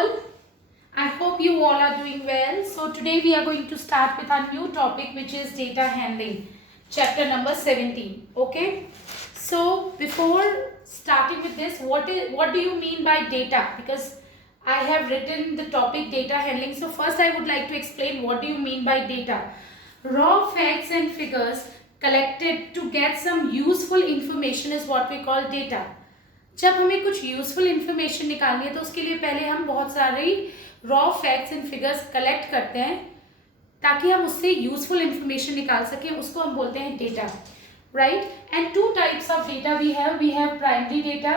all. I hope you all are doing well. So today we are going to start with our new topic, which is data handling, chapter number 17. Okay. So before starting with this, what do you mean by data? Because I have written the topic data handling. So first I would like to explain what do you mean by data. Raw facts and figures collected to get some useful information is what we call data. जब हमें कुछ useful information निकालनी है तो उसके लिए पहले हम बहुत सारे raw facts and figures collect करते हैं ताकि हम उससे यूजफुल इंफॉर्मेशन निकाल सकें, उसको हम बोलते हैं data, right. And two types of data we have primary data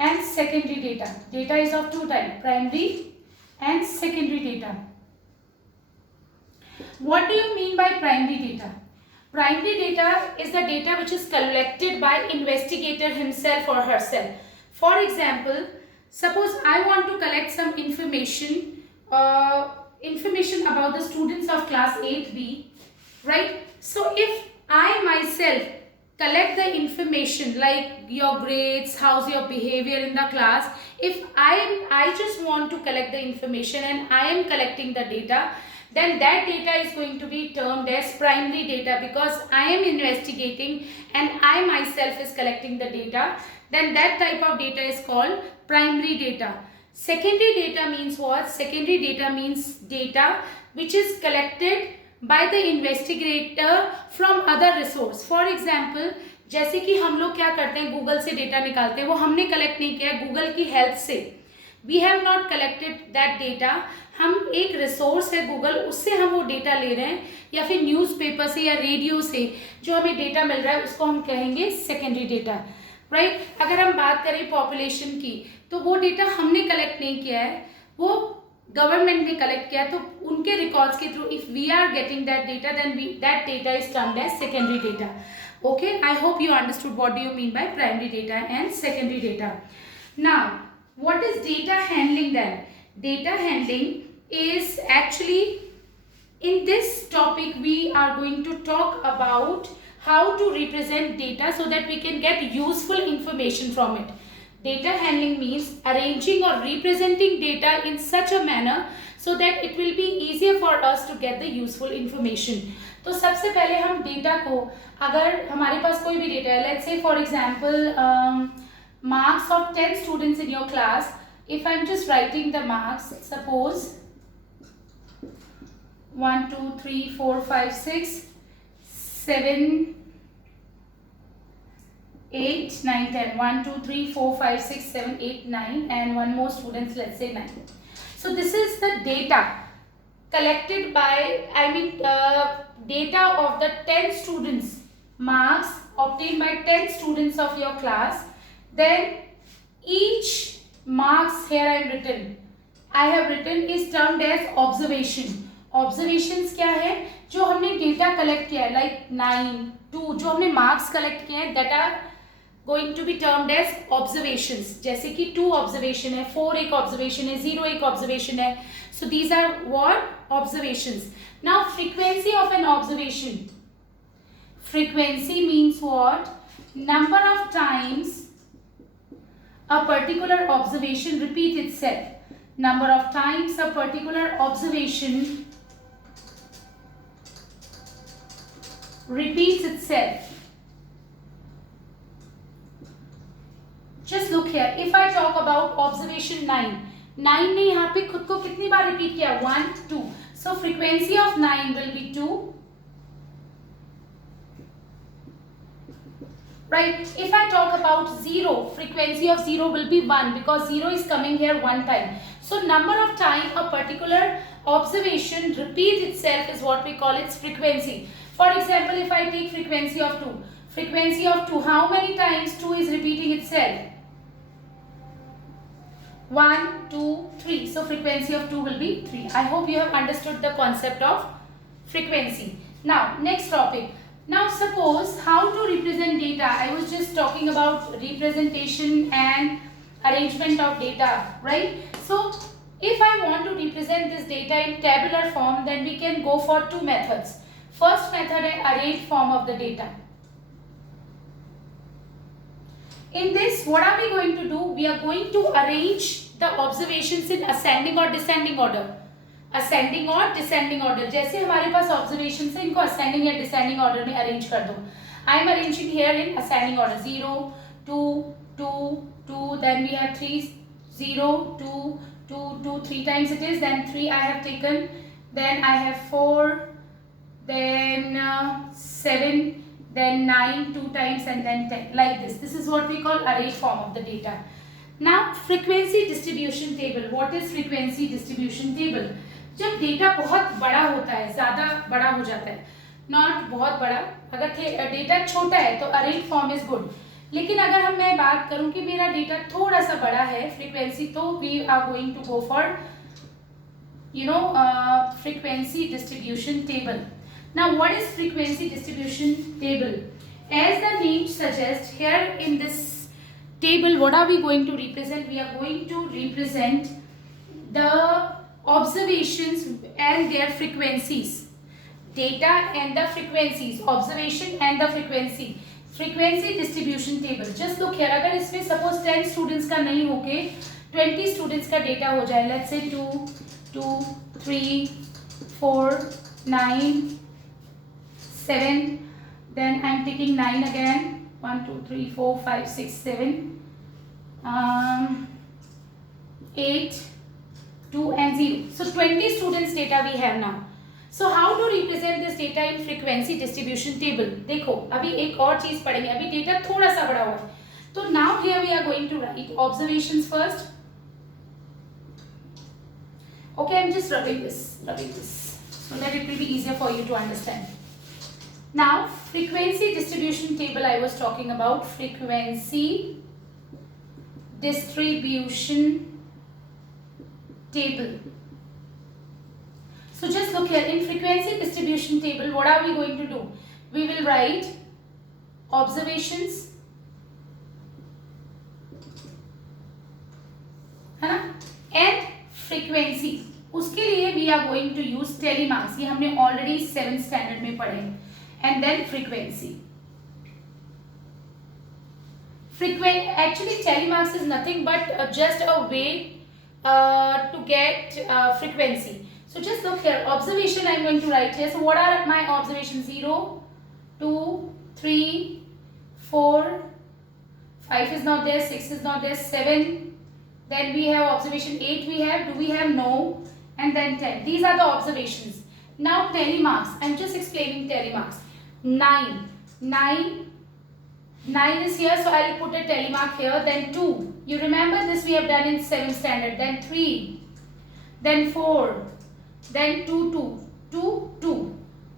and secondary data. Data is of two type, primary and secondary data. What do you mean by primary data? Primary data is the data which is collected by investigator himself or herself. For example, suppose I want to collect some information about the students of class 8B, right? So if I myself collect the information like your grades, how's your behavior in the class, if I just want to collect the information and I am collecting the data, then that data is going to be termed as primary data because I am investigating and I myself is collecting the data. Then that type of data is called primary data. Secondary data means what? Secondary data means data which is collected by the investigator from other resource. For example, जैसे कि हम लोग क्या करते हैं, Google से data निकालते हैं, वो हमने कलेक्ट नहीं किया, गूगल की हेल्प से. We have not collected that data. हम एक रिसोर्स है गूगल, उससे हम वो डेटा ले रहे हैं, या फिर न्यूज़पेपर से या रेडियो से जो हमें डेटा मिल रहा है उसको हम कहेंगे सेकेंडरी डेटा, राइट. अगर हम बात करें पॉपुलेशन की तो वो डेटा हमने कलेक्ट नहीं किया है, वो गवर्नमेंट ने कलेक्ट किया, तो उनके रिकॉर्ड्स के through if we are getting that data then that data is termed as secondary data. Okay, I hope you understood what do you mean by primary data and secondary data. Now what is data handling then? Data handling is actually, in this topic we are going to talk about how to represent data so that we can get useful information from it. Data handling means arranging or representing data in such a manner so that it will be easier for us to get the useful information. तो सबसे पहले हम data को, अगर हमारे पास कोई भी data है, let's say for example marks of 10 students in your class, if I'm just writing the marks, suppose 1 2 3 4 5 6 7 8 9 10, 1 2 3 4 5 6 7 8 9 and one more students, let's say 9. So this is the data collected by, data of the 10 students, marks obtained by 10 students of your class. Then each marks here I have written is termed as observation. Observations क्या है? जो हमने data collect किया है, like 9 2 जो हमने marks collect किए हैं, that are going to be termed as observations. जैसे कि 2 ऑब्जर्वेशन है, 4 एक ऑब्जर्वेशन है, 0 एक ऑब्जर्वेशन है. So these are what? Observations. Now frequency of an observation. Frequency means what? Number of times a particular observation repeats itself. Number of times a particular observation repeats itself. Just look here. If I talk about observation 9 ने यहाँ पे खुद को कितनी बार repeat किया? 1 2. So frequency of 9 will be 2. Right. If I talk about 0, frequency of 0 will be 1 because 0 is coming here one time. So number of time a particular observation repeats itself is what we call its frequency. For example, if I take frequency of 2, frequency of 2, how many times 2 is repeating itself? 1 2 3. So frequency of 2 will be 3. I hope you have understood the concept of frequency. Now next topic. Now suppose how to represent data. I was just talking about representation and arrangement of data, right? So if I want to represent this data in tabular form, then we can go for 2 methods. First method is arranged form of the data. In this, what are we going to do? we are going to arrange the observations in ascending or descending order. Ascending और descending order. जैसे हमारे पास observations है, इनको ascending या descending order में arrange कर दो. I am arranging here in ascending order. 0, 2, 2, 2. Then we have 3, 0, 2, 2, 2. 3 times it is. Then 3 I have taken. Then I have 4. Then 7. Then 9 2 times and then 10, like this. This is what we call array form of the data. Now frequency distribution table. What is frequency distribution table? जब data बहुत बड़ा होता है, ज़्यादा बड़ा हो जाता है, नॉट बहुत बड़ा, अगर डेटा छोटा है तो अरेंज फॉर्म इज गुड. लेकिन अगर मैं बात करूं कि मेरा डेटा थोड़ा सा बड़ा है फ्रीक्वेंसी, तो we are going to go for frequency distribution table. Now what is frequency distribution table? As the name suggests, here in this table what are we going to represent? We are going to represent the observations and their frequencies. Data and the frequencies, observation and the frequency. Frequency distribution table. Just look here, अगर इसमें suppose 10 students का नहीं होके 20 students का data हो जाए, let's say 2, 2, 3, 4, 9, 7, then I'm taking 9 again, 1, 2, 3, 4, 5, 6, 7, 8, 2 and 0. So 20 students data we have now. So how to represent this data in frequency distribution table? देखो अभी एक और चीज पढ़ेंगे, अभी डेटा थोड़ा सा बड़ा हुआ है. तो now here we are going to write observations first. Okay, I'm just rubbing this so that it will be easier for you to understand. Now frequency distribution table I was talking about. Frequency distribution table. So just look here, in frequency distribution table what are we going to do? We will write observations, है ना, and frequency. उसके लिए we are going to use telemarks. ये हमने already 7th standard में पढ़े. And then frequency. Actually telemarks is nothing but just a way to get frequency. So just look here, observation I'm going to write here. So what are my observations? 0, 2, 3, 4, 5 is not there, 6 is not there, 7. Then we have observation 8 we have. Do we have? No. And then 10. These are the observations. Now telemarks. I'm just explaining telemarks. 9 is here, so I'll put a telemark here. Then 2. You remember this we have done in 7th standard. Then 3. Then 4. Then 2.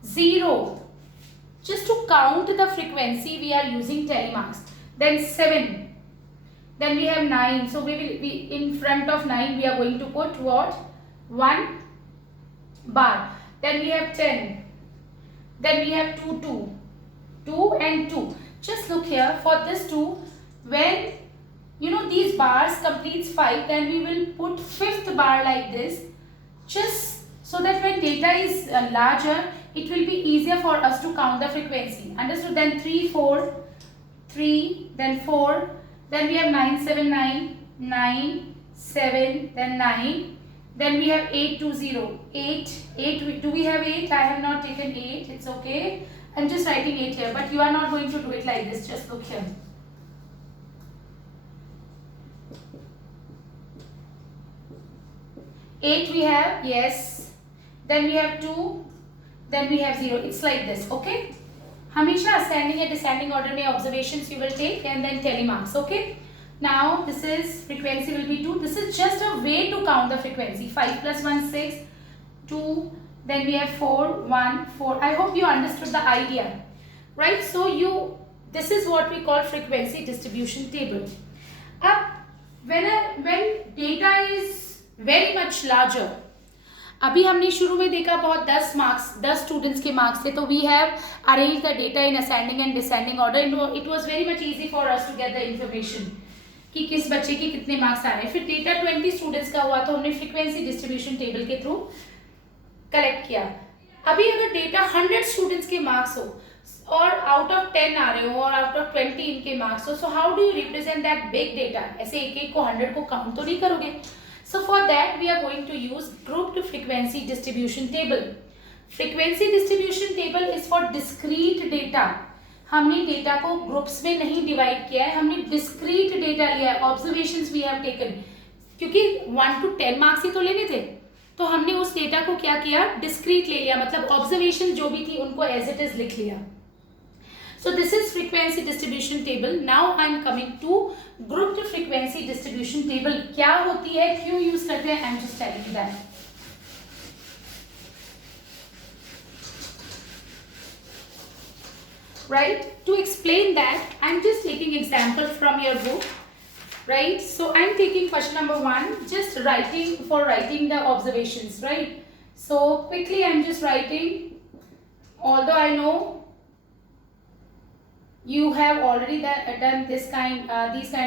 0. Just to count the frequency we are using telemarks. Then 7. Then we have 9. So we will be in front of 9 we are going to put what? 1 bar. Then we have 10. Then we have 2 and 2. Just look here, for this 2, when these bars completes 5, then we will put 5th bar like this, just so that when data is larger, it will be easier for us to count the frequency. Understood? Then 3, 4, 3, then 4, then we have 9, 7, 9, 7, then 9, then we have 8, 2, 0, 8, do we have 8? I have not taken 8, it's okay. I'm just writing 8 here, but you are not going to do it like this. Just look here. 8 we have, yes. Then we have 2, then we have 0. It's like this, okay? हमेशा ascending and descending order में observations you will take and then telemarks, okay? Now this is frequency will be 2. This is just a way to count the frequency. 5 plus 1, 6, 2. Then we have 4, 1, 4. I hope you understood the idea, right? So this is what we call frequency distribution table. When data is very much larger, अभी हमने शुरू में देखा बहुत 10 marks 10 students के marks थे, तो we have arrange the data in ascending and descending order. It was very much easy for us to get the information कि किस बच्चे के कितने मार्क्स आ रहे हैं. फिर डेटा 20 स्टूडेंट्स का हुआ तो हमने फ्रीक्वेंसी डिस्ट्रीब्यूशन टेबल के थ्रू कलेक्ट किया. अभी अगर डेटा 100 स्टूडेंट्स के मार्क्स हो, और आउट ऑफ 10 आ रहे हो और आउट ऑफ 20 इनके मार्क्स हो, so how do you represent that big data? ऐसे एक एक को 100 को काउंट तो नहीं करोगे. So for that we are going to use grouped frequency distribution table. Frequency distribution table is for discrete data. हमने डेटा को ग्रुप्स में नहीं डिवाइड किया है, हमने डिस्क्रीट डेटा लिया है. ऑब्जर्वेशंस वी हैव टेकन, क्योंकि 1 to 10 मार्क्स ही तो लेने थे, तो हमने उस डेटा को क्या किया, डिस्क्रीट ले लिया, मतलब ऑब्जर्वेशन जो भी थी उनको एज इट इज लिख लिया. So this is frequency distribution table. Now I am coming to grouped frequency distribution table. क्या होती है, क्यों यूज करते हैं, I am just telling you that. Right? To explain that, I am just taking example from your book. Right? So I am taking question number 1, just writing the observations. Right? So quickly I am just writing. Although I know you have already done these kind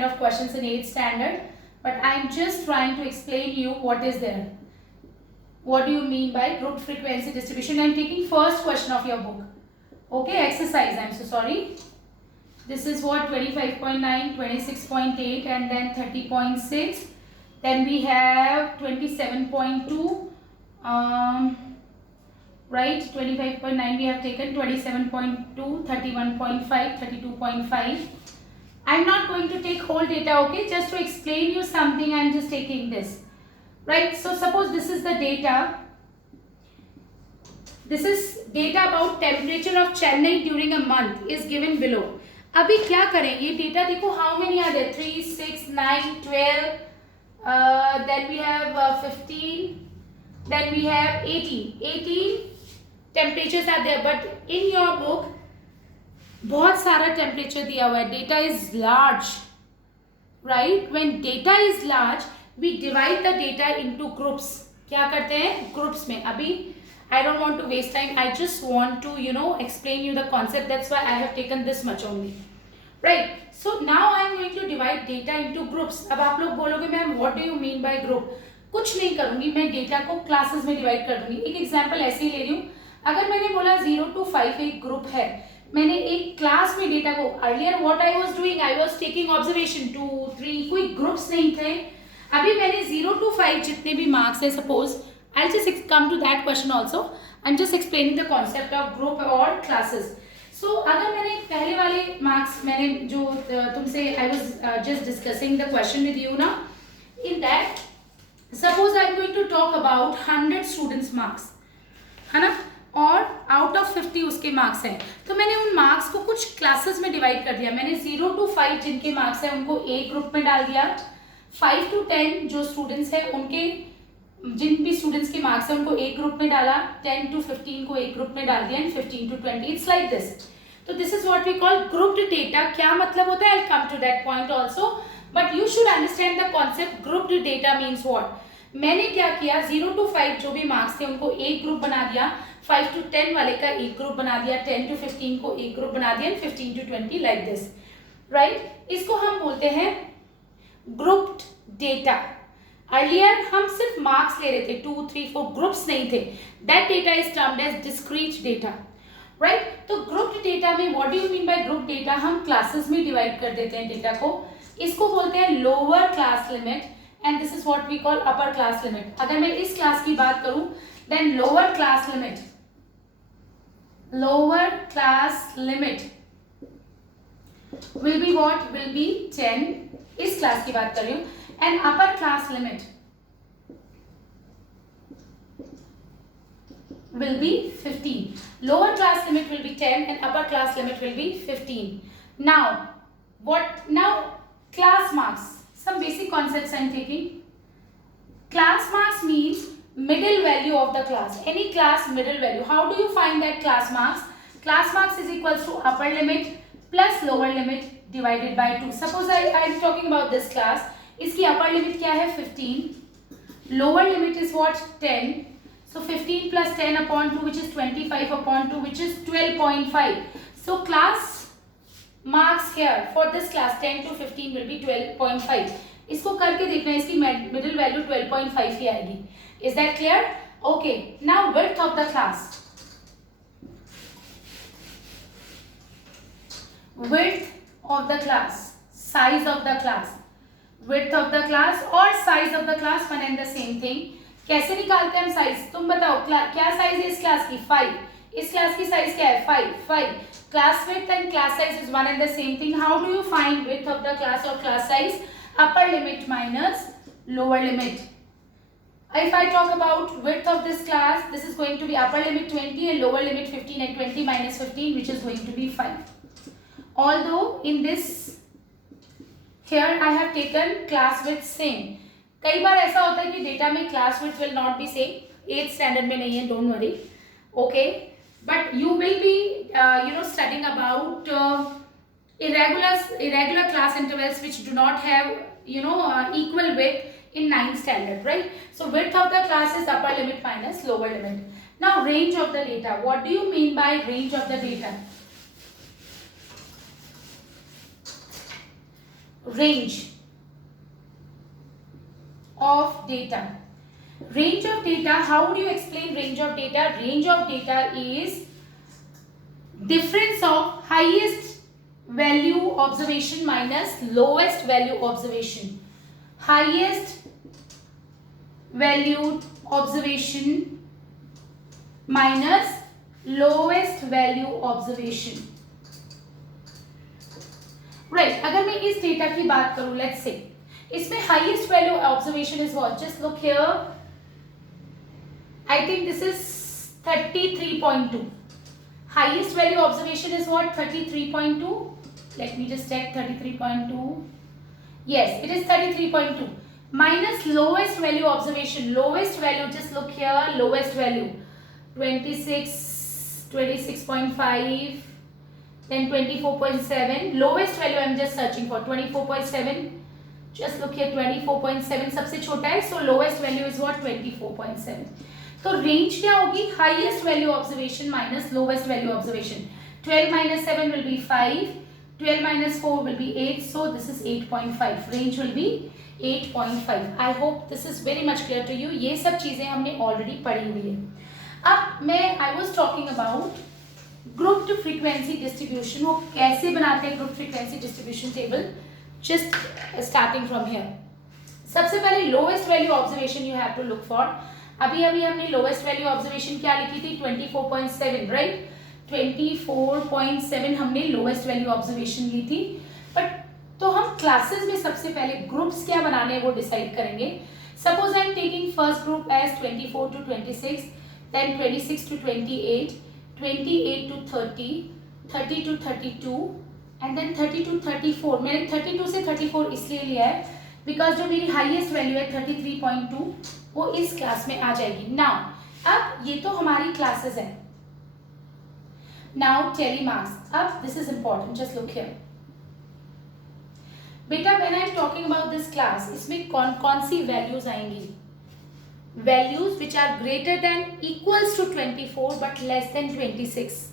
of questions in 8th standard, but I am just trying to explain you what is there. What do you mean by grouped frequency distribution? I am taking first question of your book. Okay, exercise. I am so sorry. This is what 25.9, 26.8, and then 30.6. Then we have 27.2. Right, 25.9 we have taken, 27.2, 31.5, 32.5. I am not going to take whole data, okay, just to explain you something I am just taking this. Right, so suppose this is the data. This is data about temperature of Chennai during a month is given below. अभी क्या करें, ये data देखो, how many are there, 3, 6, 9, 12, then we have 15, then we have 18 temperatures are there, but in your book बहुत सारा temperature दिया हुआ है. Data is large, right? When data is large, we divide the data into groups. क्या करते हैं, groups में. अभी I don't want to waste time. I just want to explain you the concept. That's why I have taken this much only. Right? So now I am going to divide data into groups. अब आप लोग बोलोगे ma'am what do you mean by group? कुछ नहीं करूंगी, मैं data को classes में डिवाइड कर दूंगी. एक एग्जाम्पल ऐसे ही ले रही हूँ. अगर मैंने बोला 0 to 5 एक ग्रुप है, मैंने एक क्लास में डेटा को, earlier what I was doing, I was taking observation 2, 3, कोई ग्रुप्स नहीं थे. अभी मैंने 0 to 5 जितने भी मार्क्स है, suppose I will just come to that question also. I am just explaining the concept of group और क्लासेस. सो अगर मैंने पहले वाले मार्क्स, मैंने जो तुमसे I was just discussing the question with you ना, in that suppose I am going to talk about 100 students marks, है ना, और आउट ऑफ 50 उसके मार्क्स हैं. तो मैंने उन मार्क्स को कुछ क्लासेस में डिवाइड कर दिया. मैंने 0 to 5 जिनके मार्क्स हैं उनको एक ग्रुप में डाल दिया. 5 to 10 जो स्टूडेंट्स हैं उनके, जिन भी स्टूडेंट्स के मार्क्स हैं उनको एक ग्रुप में डाला. 10 to 15 को एक ग्रुप में डाल दिया, and 15 to 20. It's like this. तो this is what we call grouped data. क्या मतलब होता है, I will come to that point also, but you should understand the concept. Grouped data means what. मैंने क्या किया, 0 to 5 जो भी मार्क्स थे उनको एक ग्रुप बना दिया, 5 to 10 वाले का एक ग्रुप बना दिया, 10 to 15 को एक ग्रुप बना दिया, 15 to 20 लाइक दिस. राइट, इसको हम बोलते हैं ग्रुप्ड डेटा. अर्लियर हम सिर्फ मार्क्स ले रहे थे, 2, 3, 4 ग्रुप्स नहीं थे. That data is termed as discrete data. Right, तो ग्रुप्ड डेटा में what do you mean by group data, हम क्लासेस में डिवाइड कर देते हैं डेटा को. इसको बोलते हैं lower class limit, and this is what we call upper class limit. अगर मैं इस क्लास की बात करूं, then lower class limit will be what, will be 10. इस क्लास की बात कर रही हूं. And upper class limit will be 15. Lower class limit will be 10 and upper class limit will be 15. Now class marks, some basic concepts I am taking. Class marks means middle value of the class, any class middle value. How do you find that class marks? Class marks is equals to upper limit plus lower limit divided by 2. Suppose I am talking about this class. इसकी upper limit क्या है, 15. Lower limit is what, 10. So 15 plus 10 upon 2, which is 25 upon 2, which is 12.5. So class marks here for this class 10 to 15 will be 12.5. इसको करके देखना, इसकी middle value 12.5 ही आएगी. Is that clear? Okay. Now width of the class. width of the class, size of the class, width of the class और size of the class one and the same thing. कैसे निकालते हैं हम size? तुम बताओ क्या size है इस क्लास की? 5. इस क्लास की साइज क्या है? 5. Class width and class size is one and the same thing. How do you find width of the class or class size? Upper limit minus lower limit. If I talk about width of this class, this is going to be upper limit 20 and lower limit 15, and 20 minus 15, which is going to be 5. Although in this, here I have taken class width same. कई बार ऐसा होता है कि data में class width will not be same. 8th standard में नहीं है, don't worry. Okay, but you will be studying about irregular class intervals which do not have equal width in 9th standard, right? So width of the class is upper limit minus lower limit. Now range of the data. What do you mean by range of the data? Range of data. Range of data, how would you explain range of data? Range of data is difference of highest value observation minus lowest value observation. Highest valued observation minus lowest value observation. Right, अगर मैं इस data की बात करूं, let's say इसमें highest value observation is what? Just look here. I think this is 33.2. Highest value observation is what? 33.2. Let me just check. 33.2. Yes, it is 33.2. Minus lowest value observation. Lowest value, just look here. Lowest value 26.5. Then 24.7. Lowest value I am just searching for 24.7. Just look here, 24.7 सबसे छोटा है, so lowest value is what? 24.7. तो range क्या होगी? Highest value observation minus lowest value observation. 12 minus 7 will be 5. 12 minus 4 will be 8. So this is 8.5. Range will be 8.5. I hope this is very much clear to you. ये सब चीजें हमने already पढ़ी हुई है. अब I was talking about grouped frequency distribution. वो कैसे बनाते हैं grouped frequency distribution table? Just starting from here. सबसे पहले lowest value observation you have to look for. अभी हमने lowest value observation क्या लिखी थी? 24.7, right? 24.7 हमने lowest value observation ली थी. But तो हम classes में सबसे पहले groups क्या बनाने हैं वो decide करेंगे. Suppose I am taking first group as 24 to 26, then 26 to 28, 28 to 30, 30 to 32. And then 30 to 34. मैंने 32 से 34 इसलिए लिया है बिकॉज जो मेरी हाईएस्ट वैल्यू है 33.2 वो इस क्लास में आ जाएगी. नाउ अब ये तो हमारी क्लासेस है. Now tally marks. अब this is important, just look here बेटा. When I am talking about this class, इसमें कौन सी वैल्यूज आएंगी? Values which are greater than equals to 24 but less than 26.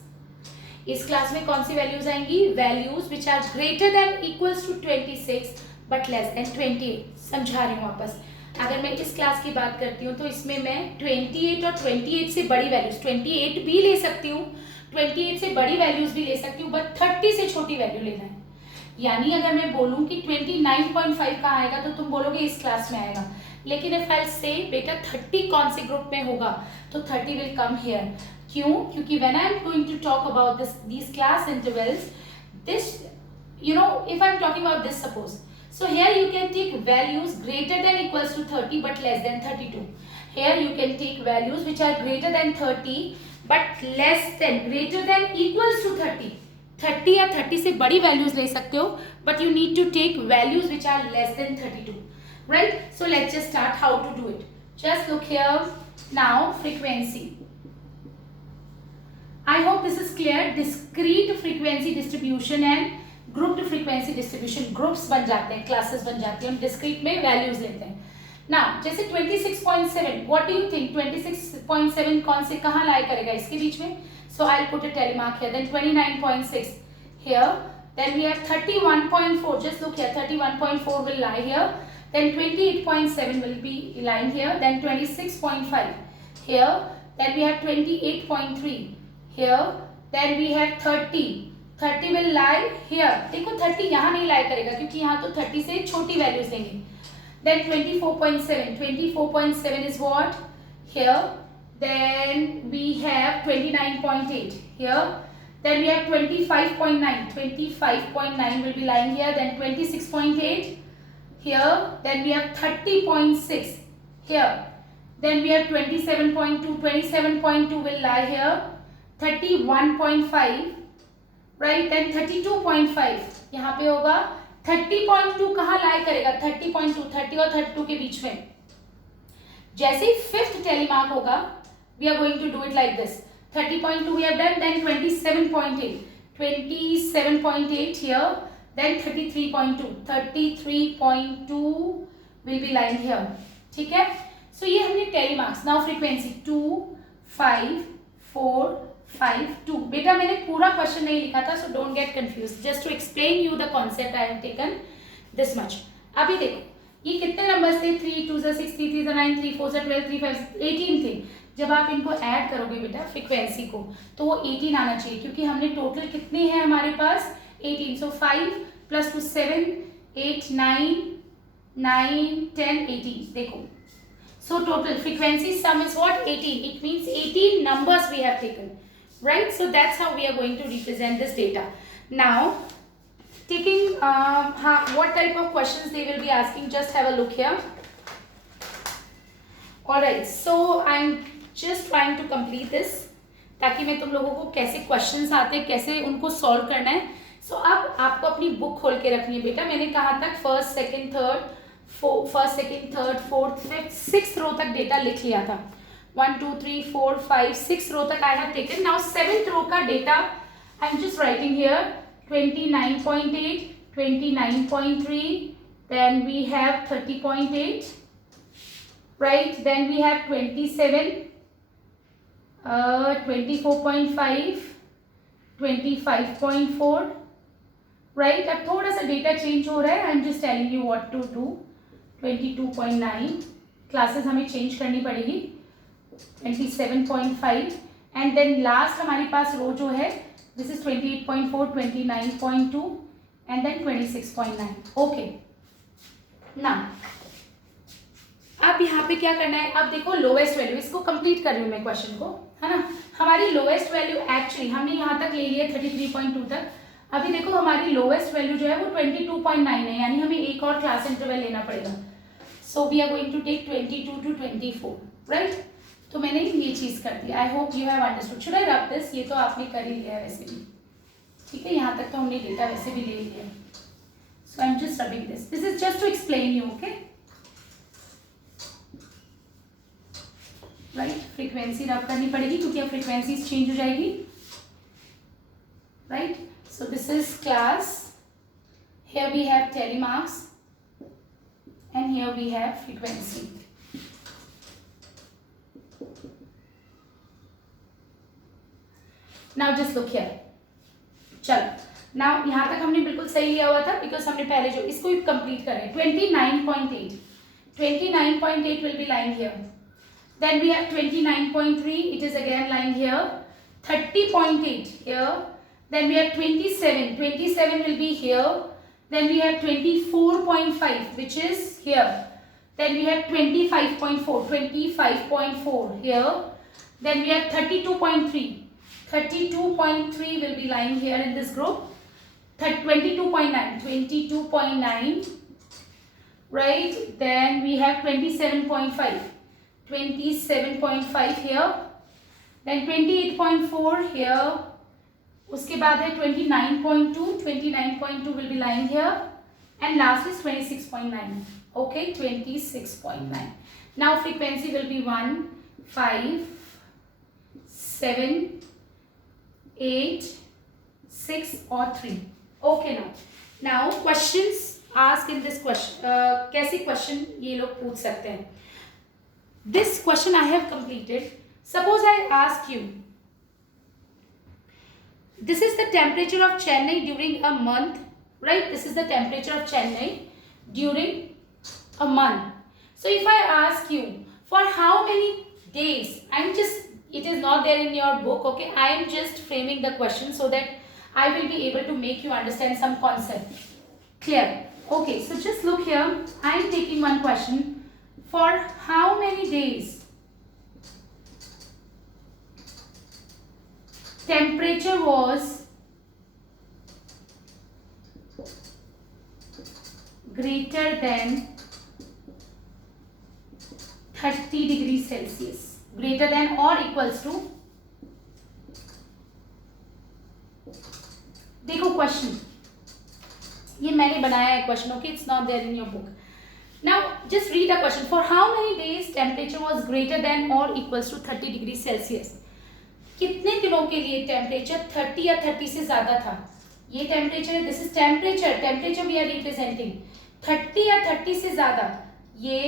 इस क्लास में कौन सी वैल्यूज आएंगी? Values which are greater than equals to 26 but less than 28. समझा रही हूँ वापस. अगर मैं इस क्लास की बात करती हूँ तो इसमें मैं 28 और 28 से बड़ी वैल्यूज 28 भी ले सकती हूँ, 28 से बड़ी वैल्यूज भी ले सकती हूँ, बट 30 से छोटी वैल्यू लेना है. यानी अगर मैं बोलूँ कि 29.5 का आएगा तो तुम बोलोगे इस क्लास में आएगा. लेकिन इफ आई से बेटा 30 कौन से ग्रुप में होगा तो 30 विल कम हियर. क्यों? क्योंकि when I am going to talk about these class intervals, this if I am talking about this, suppose, so here you can take values greater than equals to 30 but less than 32. Here you can take values which are greater than 30 but less than greater than equals to 30. 30 या 30 से बड़ी values ले सकते हो, but you need to take values which are less than 32, right? So let's just start how to do it. Just look here now. Frequency. I hope this is clear. Discrete frequency distribution and grouped frequency distribution. Groups बन जाते हैं, classes बन जाती हैं, हम discrete में values लेते हैं. Now जैसे 26.7, what do you think? 26.7 कौन से कहाँ lie करेगा इसके बीच में? So I'll put a tally mark here. Then 29.6 here. Then we have 31.4. Just look here. 31.4 will lie here. Then 28.7 will be lying here. Then 26.5 here. Then we have 28.3. Here, then we have 30, 30 will lie here. देखो 30 यहाँ नहीं lie करेगा क्योंकि यहाँ तो 30 से छोटी values देंगे. Then 24.7. 24.7 is what? Here. Then we have 29.8 here. Then we have 25.9. 25.9 will be lying here. Then 26.8 here. Then we have 30.6 here. Then we have 27.2. 27.2 will lie here. 31.5. Right. Then 32.5 यहाँ पे होगा. 30.2 कहाँ लाई करेगा? 30.2, 30 और 32 के बीच में. जैसे ही फिफ्थ टेलीमार्क होगा, we are going to do it like this. 30.2 we have done. Then 27.8. 27.8 here. Then 33.2. 33.2 will be lying here. ठीक है? So ये हमने टेलीमार्क्स. Now frequency 2, 5, 4, 5, 2. बेटा मैंने पूरा क्वेश्चन नहीं लिखा था, so don't get confused. Just to explain you the concept I have taken this much. अभी देखो, ये कितने नंबर्स थे? 3, 2 6, 3, 3 9, 3, 4 12, 3, 5, 18 थे. जब आप इनको ऐड करोगे बेटा फ्रीक्वेंसी को, तो वो 18 आना चाहिए क्योंकि हमने टोटल कितने हैं हमारे पास? 18. So 5 plus 2 7, 8 9, 9 10 18. देखो. So total frequency sum is what? 18. It means 18 numbers we have taken. Right? So that's how we are going to represent this data. Now, taking what type of questions they will be asking, just have a look here. Alright, so I'm just trying to complete this ताकि मैं तुम लोगों को कैसे questions आते हैं, कैसे उनको सॉल्व करना है. सो अब आपको अपनी बुक खोल के रखनी है बेटा. मैंने कहा तक first second third fourth fifth sixth row तक डेटा लिख लिया था. 1 2 3 4 5 6 रो तक I have taken. Now seventh row का data I am just writing here. 29.8, 29.3, then we have 30.8, right? Then we have 27, 24.5, 25.4, right? अब थोड़ा सा डेटा चेंज हो रहा है. I am just telling you what to do. 22.9 classes हमें change करनी पड़ेगी. 27.5 एंड देन लास्ट हमारे पास रो जो है this is 28.4, 29.2 and then 26.9. Okay. Now अब यहाँ पे क्या करना है? अब देखो लोएस्ट वैल्यू, इसको कंप्लीट कर रही हूँ मैं क्वेश्चन को, है ना. हमारी लोएस्ट वैल्यू एक्चुअली हमने यहाँ तक ले लिया 33.2 तक. अभी देखो हमारी लोएस्ट वैल्यू जो है वो 22.9 है, यानी हमें एक और क्लास इंटरवल लेना पड़ेगा. So we are going to take 22 to 24, right. तो मैंने ये चीज़ कर दी. I hope you have understood. Should I rub this? ये तो आपने कर ही लिया है वैसे भी, ठीक है. यहाँ तक तो हमने डेटा वैसे भी ले लिया. So I am just rubbing this. This is just to explain you. Okay, right. Frequency rub करनी पड़ेगी क्योंकि अब फ्रीक्वेंसी चेंज हो जाएगी, right. So this is class. Here we have tally marks and here we have frequency. Now just look here. चलो, now यहाँ तक हमने बिल्कुल सही लिया हुआ था बिकॉज हमने पहले जो इसको कंप्लीट करें. 29.8, 29.8 will be lying here. Then we have 29.3. It is again lying here. 30.8 here. Then we have 27. 27 will be here. Then we have 24.5 which is here. Then we have 25.4, 25.4 here. Then we have 32.3. 32.3 will be lying here in this group. 22.9, 22.9, right. Then we have 27.5, 27.5 here. Then 28.4 here. उसके बाद है 29.2, 29.2 will be lying here, and last is 26.9. Okay, 26.9. Now frequency will be 1, 5, 7, 8, 6 or 3. Okay, now questions asked in this question. कैसे question ये लोग पूछ सकते हैं? This question I have completed. Suppose I ask you, this is the temperature of Chennai during a month, right? This is the temperature of Chennai during a month. So if I ask you for how many days, it is not there in your book, okay? I am just framing the question so that I will be able to make you understand some concept. Clear? Okay, so just look here. I am taking one question. For how many days temperature was greater than 30 degrees Celsius? Greater than or equals to, देखो question ये मैंने बनाया है question, okay, it's not there in your book. Now just read the question. For how many days temperature was greater than और equals to 30 degree Celsius? कितने दिनों के लिए टेम्परेचर 30 या 30 से ज्यादा था? ये टेम्परेचर है, this is temperature we are representing. 30 या 30 से ज्यादा, ये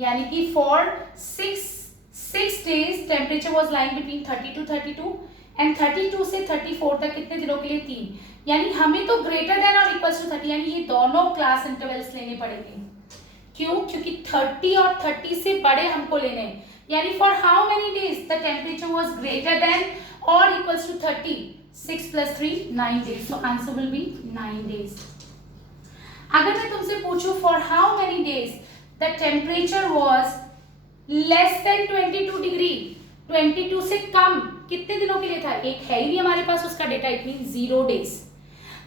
यानी कि for 6 days temperature was lying between 30 to 32 and 32 से 34 तक कितने दिनों के लिए? 3. यानी हमें तो ग्रेटर देन और इक्वल्स टू 30, यानी ये दोनों क्लास इंटरवल्स लेने पड़ेंगे. क्यों? क्योंकि 30 और 30 से बड़े हमको लेने हैं. यानी for how many days the temperature was greater than और equals to 30? 6 + 3 9 days. So answer will be 9 days. अगर मैं तुमसे पूछूं for how many days the temperature was less than 22 degree, 22 से कम, कितने दिनों के लिए था? एक है ही नहीं हमारे पास उसका डेटा, इट मीन 0 days.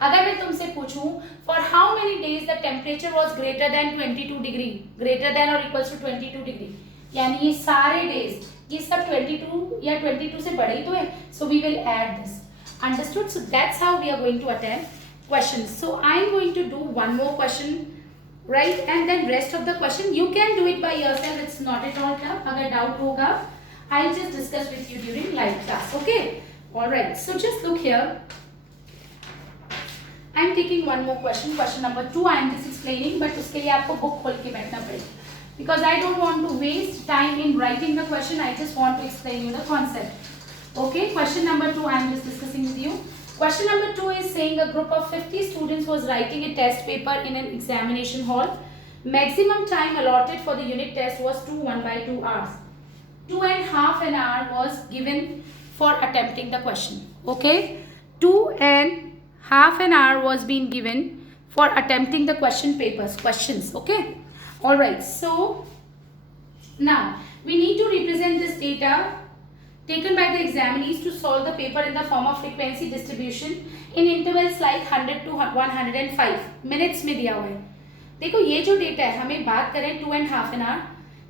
अगर मैं तुमसे पूछूं for how many days the temperature was greater then 22 degree, greater than और इक्वल्स टू 22 डिग्री, यानी ये सारे डेज, ये सब 22 या 22 से बड़े ही तो है. So we will add this. Understood? So that's how we are going to attempt questions. So I am going to do one more question, right, and then rest of the question you can do it by yourself. It's not at all tough. अगर doubt होगा I'll just discuss with you during live class. Okay? All right. So just look here. I'm taking one more question. Question number 2. I am just explaining, but उसके लिए आपको book खोल के बैठना पड़ेगा. Because I don't want to waste time in writing the question. I just want to explain you the concept. Okay? Question number 2. I am just discussing with you. Question number 2 is saying a group of 50 students was writing a test paper in an examination hall. Maximum time allotted for the unit test was 1/2 hours. 2.5 hours was given for attempting the question. Okay, 2.5 hours was being given for attempting the questions. Okay, all right. So now we need to represent this data taken by the examinees to solve the paper in the form of frequency distribution in intervals like 100 to 105 minutes में दिया हुआ है. देखो ये जो data है, हमें बात करें 2.5 hours,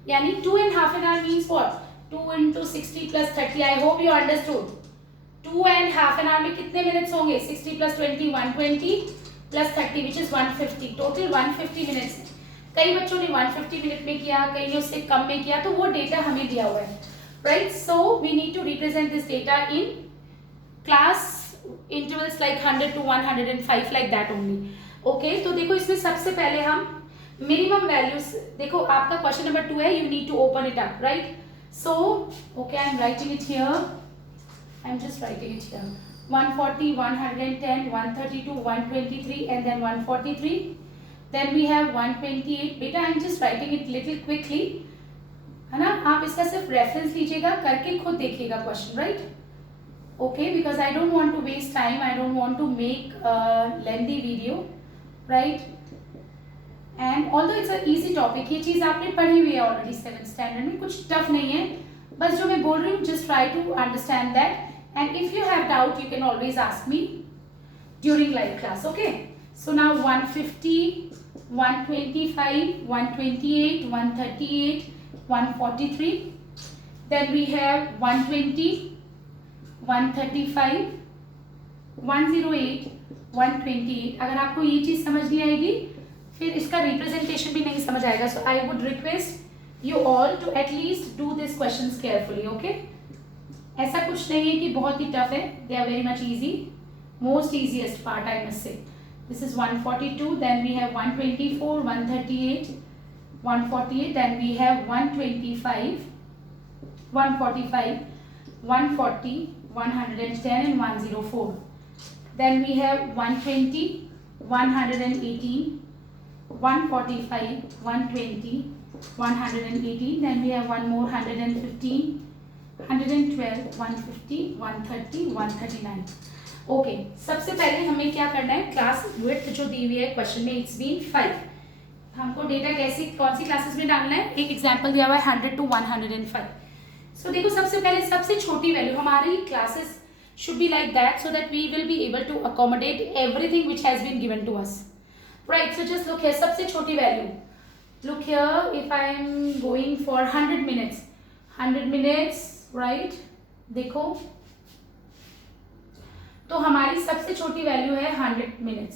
यानी 2.5 hours means what? 2 into 60 plus 30. I hope you understood. 2.5 hours में कितने मिनट्स होंगे? 60 plus 20 120 plus 30 which is 150. Total 150 minutes है. कई बच्चों ने 150 मिनट में किया, कई ने उससे कम में किया, तो वो डेटा हमें दिया हुआ है, right. So we need to represent this data in class intervals like 100 to 105 like that only. Okay, तो देखो इसमें सबसे पहले हम मिनिमम वैल्यूज, देखो आपका क्वेश्चन नंबर 2 है, you need to open it up, right. So, okay, I am writing it here. I am just writing it here. 140, 110, 132, 123, and then 143. Then we have 128. Beta, I am just writing it little quickly. है ना? आप इसका सिर्फ reference लीजिएगा, करके खुद देखिएगा question, right? Okay, because I don't want to waste time. I don't want to make a lengthy video, right? And although it's an easy topic, ये चीज़ आपने पढ़ी हुई है ऑलरेडी 7th स्टैंडर्ड में, कुछ टफ नहीं है, बस जो मैं बोल रही हूँ just try to understand that. And if you have doubt, you can always ask me during live class. Okay? So now 150, 125, 128, 138, 143. Then we have 120, 135, 108, 128. अगर आपको ये चीज़ समझ नहीं आएगी, फिर इसका रिप्रेजेंटेशन भी नहीं समझ आएगा. So I would request you all to at least do this questions carefully. Okay, ऐसा कुछ नहीं है कि बहुत ही टफ है, they are very much easy. Most easiest part I must say. This is 142, then we have 124, 138, 148, then we have 125, 145, 140, 110 and 104. Then we have 120, 118, 145, 120, 118. Then we have one more 115, 112, 150, 130, 139. Okay, सबसे पहले हमें क्या करना है, क्लास विड्थ जो दी हुई है question में इट्स बीन 5, हमको डेटा कैसी कौन सी क्लासेस में डालना है, एक एग्जांपल दिया हुआ है 100 to 105। सो देखो सबसे पहले सबसे छोटी वैल्यू हमारी classes should be like that so that we will be able to accommodate everything which has been given to us, right? So just look here, सबसे छोटी value, look here, if I am going for 100 minutes, 100 minutes, right? देखो तो हमारी सबसे छोटी value है 100 minutes,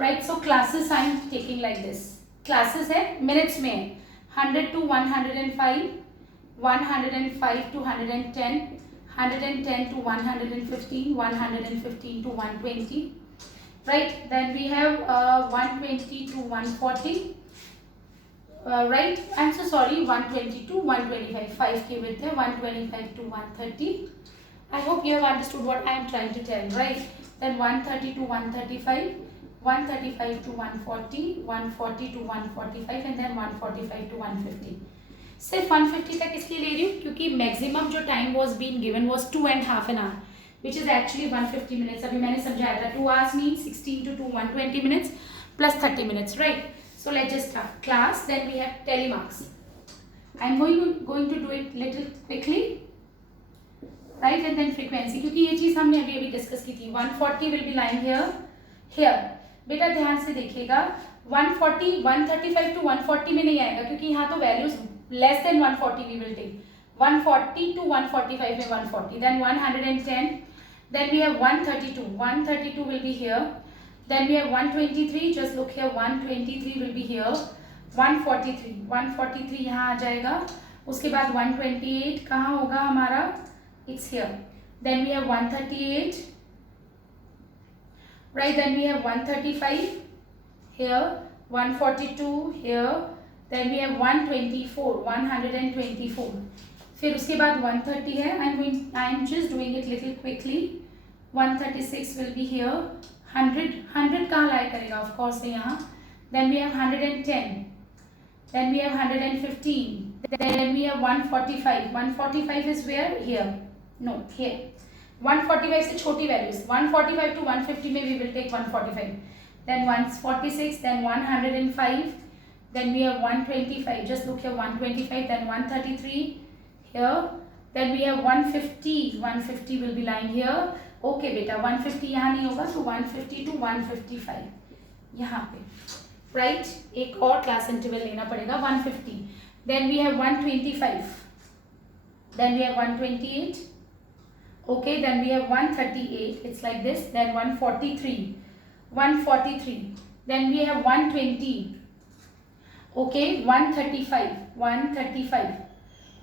right? So classes I am taking like this, classes है minutes में, 100 to 105, 105 to 110, 110 to 115, 115 to 120, right? Then we have 120 to 140, right? I'm so sorry, 120 to 125, 5 की width है, 125 to 130. I hope you have understood what I am trying to tell, right? Then 130 to 135, 135 to 140, 140 to 145, and then 145 to 150. सिर्फ 150 तक इसलिए ले रही हूँ क्योंकि maximum जो time was been given was 2.5 an hour, which is actually 150 minutes. अभी मैंने समझाया था 2 hours means 16 to 2 120 minutes plus 30 minutes, right? So let's just start class. Then we have telemarks. I'm going to do it little quickly, right? And then frequency, क्योंकि ये चीज़ हमने अभी discuss की थी. 140 will be lying here. बेटा ध्यान से देखिएगा, 140 135 to 140 में नहीं आएगा क्योंकि यहाँ तो values less than 140 we will take. 140 to 145 में 140, then 110, then we have 132. 132 will be here. Then we have 123. Just look here, 123 will be here. 143 यहाँ आ जाएगा. उसके बाद 128 कहाँ होगा हमारा? It's here. Then we have 138, right? Then we have 135 here, 142 here. Then we have 124. फिर उसके बाद 130 है. I am just doing it little quickly. 136 will be here. 100 कहाँ लाई करेगा? Of course यहाँ. Then we have 110. Then we have 115. Then we have 145. 145 is where? Here. No, here. 145 से छोटी values, 145 to 150 में we will take 145. Then 146. Then 105. Then we have 125. Just look here, 125. Then 133 here. Then we have 150. 150 will be lying here. Okay बेटा, 150 यहाँ नहीं होगा, so 150 to 155 यहाँ पे, right? एक और क्लास इंटरवल लेना पड़ेगा. 150. Then we have 125. Then we have 128. Okay, then we have 138. It's like this. Then 143. 143. Then we have 120. Okay, 135. 135.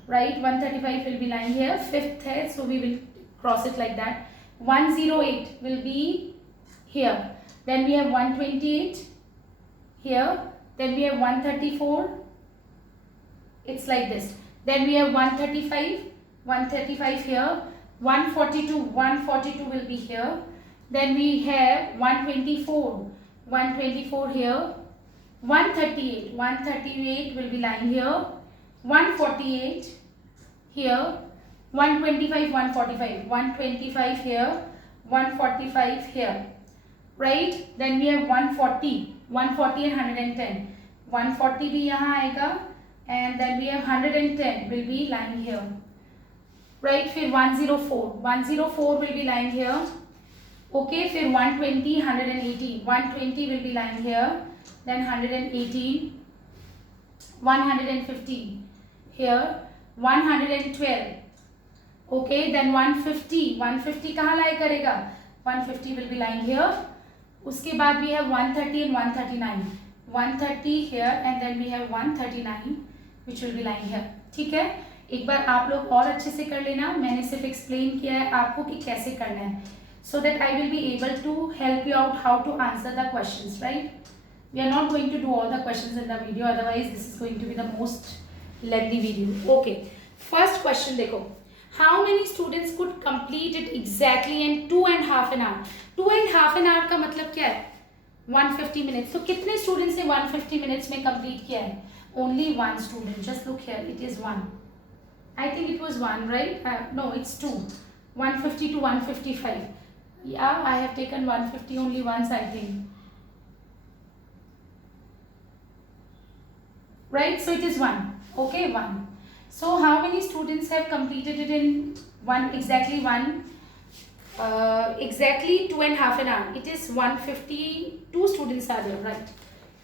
Right? 135 will be lying here. Fifth है, so we will cross it like that. 108 will be here. Then we have 128 here. Then we have 134. It's like this. Then we have 135. 135 here. 142 will be here. Then we have 124. 124 here. 138 will be lying here. 148 here. 125, 145. 125 here. 145 here. Right? Then we have 140. 140 and 110. 140 भी यहाँ आएगा. And then we have 110 will be lying here. Right? फिर 104. 104 will be lying here. Okay, फिर 120, 118. 120 will be lying here. Then 118. 115 here. 112. Okay, then 150. 150 कहाँ लाई करेगा? 150 will be lying here. उसके बाद we have 130 and 139. 130 here and then we have 139 which will be lying here. ठीक है, एक बार आप लोग और अच्छे से कर लेना. मैंने सिर्फ एक्सप्लेन किया है आपको कि कैसे करना है, so that I will be able to help you out how to answer the questions, right? We are not going to do all the questions in the video, otherwise this is going to be the most lengthy video. Okay, first question देखो, how many students could complete it exactly in 2.5 an hour? 2.5 an hour का मतलब क्या है? 150 minutes. So कितने students ने 150 minutes में complete किया है? Only one student. Just look here, it is one. I think it was one, right? No, it's two. 150 to 155. Yeah, I have taken 150 only once, I think. Right, so it is 1. Okay, 1. So how many students have completed it in one, exactly 1? Exactly 2.5 an hour. It is 152 students are there, right?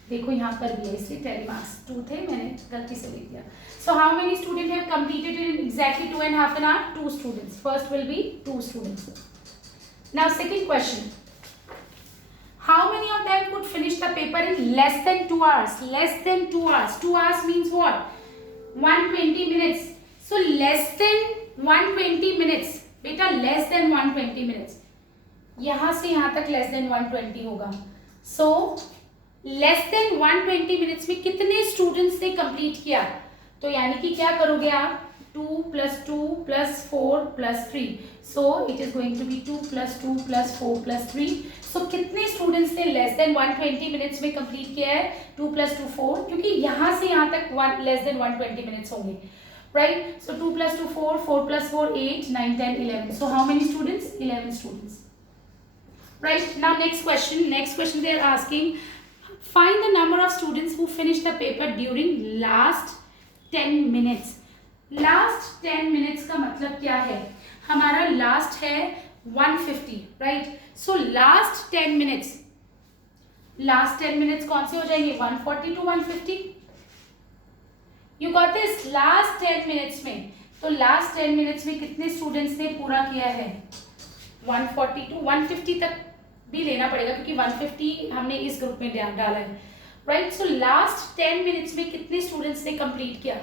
देखो यहाँ पर भी है, इसलिए tele marks 2 थे, मैंने गलती से लिख दिया. So how many students have completed it in exactly 2.5 an hour? 2 students. First will be 2 students. Now second question. How many of them could finish the paper in less than 2 hours? Less than 2 hours. 2 hours means what? 120 minutes. So less than 120 minutes. बेटा less than 120 minutes. यहाँ से यहाँ तक less than 120 होगा. So less than 120 minutes में कितने students ने complete किया? तो यानी कि क्या करोगे आप? 2 plus 2 plus 4 plus 3. So it is going to be 2 plus 2 plus 4 plus 3. So कितने students ने less than 120 minutes में complete किया है? 2 plus 2 4, क्योंकि यहाँ से यहाँ तक less than 120 minutes होंगे. Right? So 2 plus 2 4, 4 plus 4 8, 9 10 11. So how many students? 11 students. Right? Now next question. Next question they are asking, find the number of students who finished the paper during last 10 minutes. Last 10 minutes का मतलब क्या है? हमारा last है 150, right? So last 10 minutes, last 10 minutes कौन से हो जाएंगे? 140 to 150. You got this? Last 10 minutes में, तो लास्ट 10 मिनट्स में कितने स्टूडेंट्स ने पूरा किया है? 140 टू 150 तक भी लेना पड़ेगा, क्योंकि 150 हमने इस ग्रुप में डाला है, राइट? सो लास्ट 10 मिनट्स में कितने स्टूडेंट्स ने कंप्लीट किया?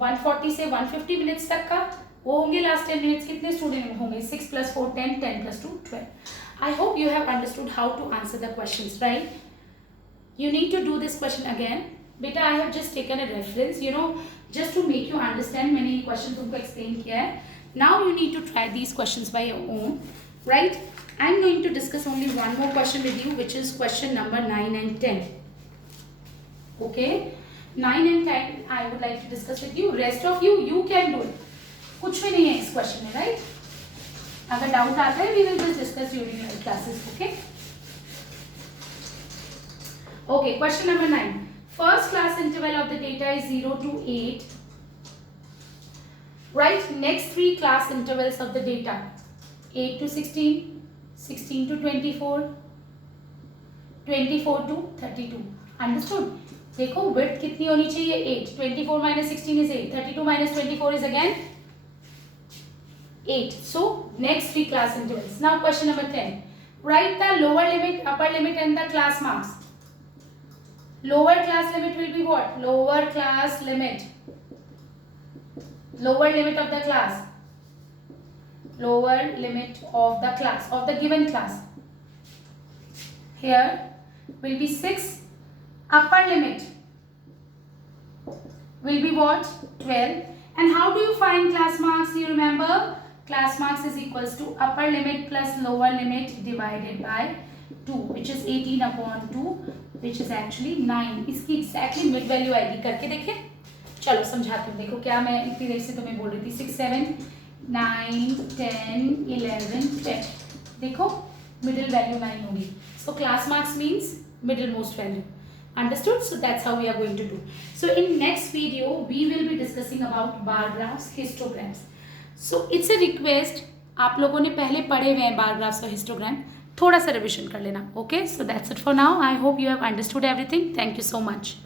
140 से 150 मिनट्स तक का वो होंगे लास्ट 10 मिनट्स. कितने स्टूडेंट होंगे? 6 plus 4 10, 10 plus 2 12. I hope you have understood how to answer the questions, right? You need to do this question again. Beta, I have just taken a reference, just to make you understand. मैंने ये question तुमको explain किया है. Now you need to try these questions by your own, right? I'm going to discuss only one more question with you, which is question number 9 and 10. Okay? 9 and 10 I would like to discuss with you. Rest of you can do it. कुछ भी नहीं है इस question में, right? अगर doubt आता है we will just discuss during your classes. Okay? Okay, question number 9. First class interval of the data is 0 to 8. Write next 3 class intervals of the data. 8 to 16, 16 to 24, 24 to 32. Understood? देखो width कितनी होनी चाहिए? 8. 24 minus 16 is 8. 32 minus 24 is again 8. So next 3 class intervals. Now question number 10. Write the lower limit, upper limit and the class marks. Lower class limit will be what? Lower class limit. Lower limit of the class. Lower limit of the class, of the given class. Here will be 6. Upper limit will be what? 12. And how do you find class marks? You remember, class marks is equals to upper limit plus lower limit divided by 2, which is 18 upon 2, which is actually 9. इसकी exactly mid value आएगी. करके देखें. चलो समझाती हूँ. देखो क्या मैं इतनी देर से तुम्हें बोल रही थी. 6 7 9 10 11 12. देखो middle value 9 होगी. So class marks means middle most value. Understood? So that's how we are going to do. So in next video we will be discussing about bar graphs, histograms. So it's a request, आप लोगों ने पहले पढ़े हुए हैं bar graphs और histogram, थोड़ा सा रिविजन कर लेना. Okay, so that's it for now. I hope you have understood everything. Thank you so much.